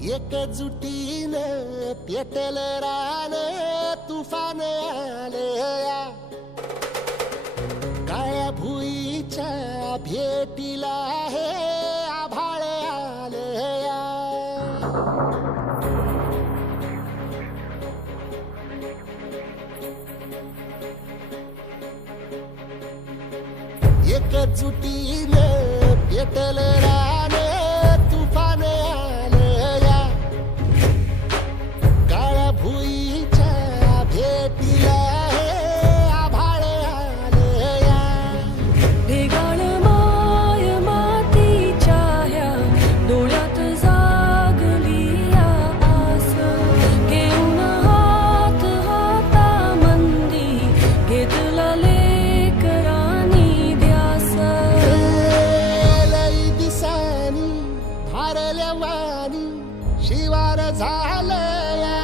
एकजुटीनं पेटल रान तुफान आलया काळ्या भुईच्या भेटीला हे आभाळ आलया एकजुटीनं पेटल रान तुफान आलया काळ्या भुईच्या भेटीला हे आभाळ आलया ढेगाळ माय मातीच्या ह्या डोळ्यात जागली या आस घेऊन हात हातामंदी घेतला लेकरांनी ध्यास लई दिसानी भारल्या वाणी शिवार झालया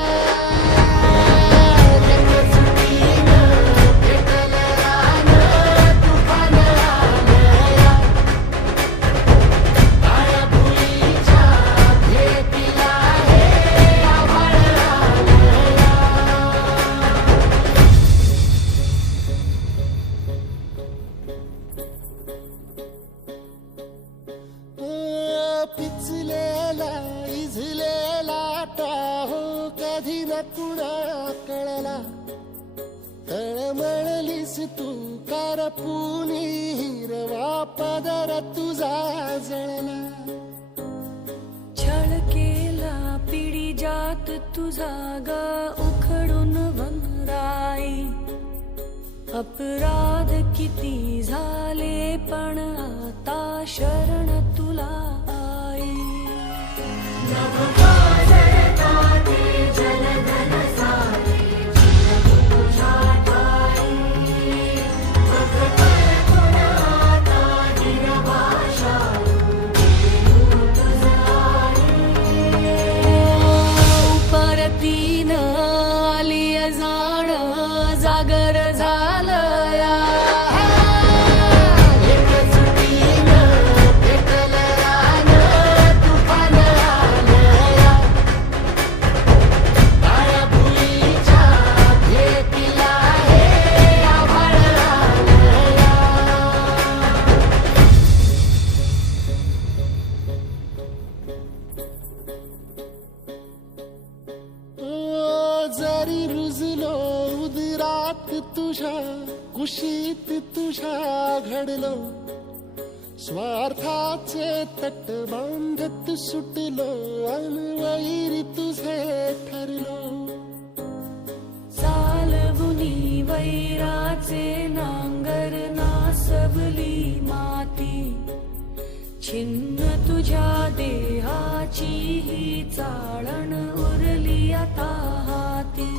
एकजुटीनं पेटल रान तुफान आलया काळ्या भुईच्या भेटीला हे आभाळ आलया पिचलेला इझलेला टाहो कधी न कुणा कळला तळमळलीस तू कारपुनी हिरवा पदर तुझा जळला छळ केला पिढी जात तुझा ग उखडून वनराई अपराध किती झाले पण आता शरण तुला आई परतीन आली जाण जागर झालया एकजुटीनं पेटल रान तुफान आलया काळ्या भुईच्या भेटीला हे आभाळ आलया जरी रुजलो उदरात तुझ्या कुशीत तुझ्या घडलो स्वार्थाचे तट बांधत सुटलो अनवैरी तुझे ठरलो चालवुनी वैराचे नांगर नासवली माती छिन्न तुझ्या देहाची ही चाळण उरली आता हाती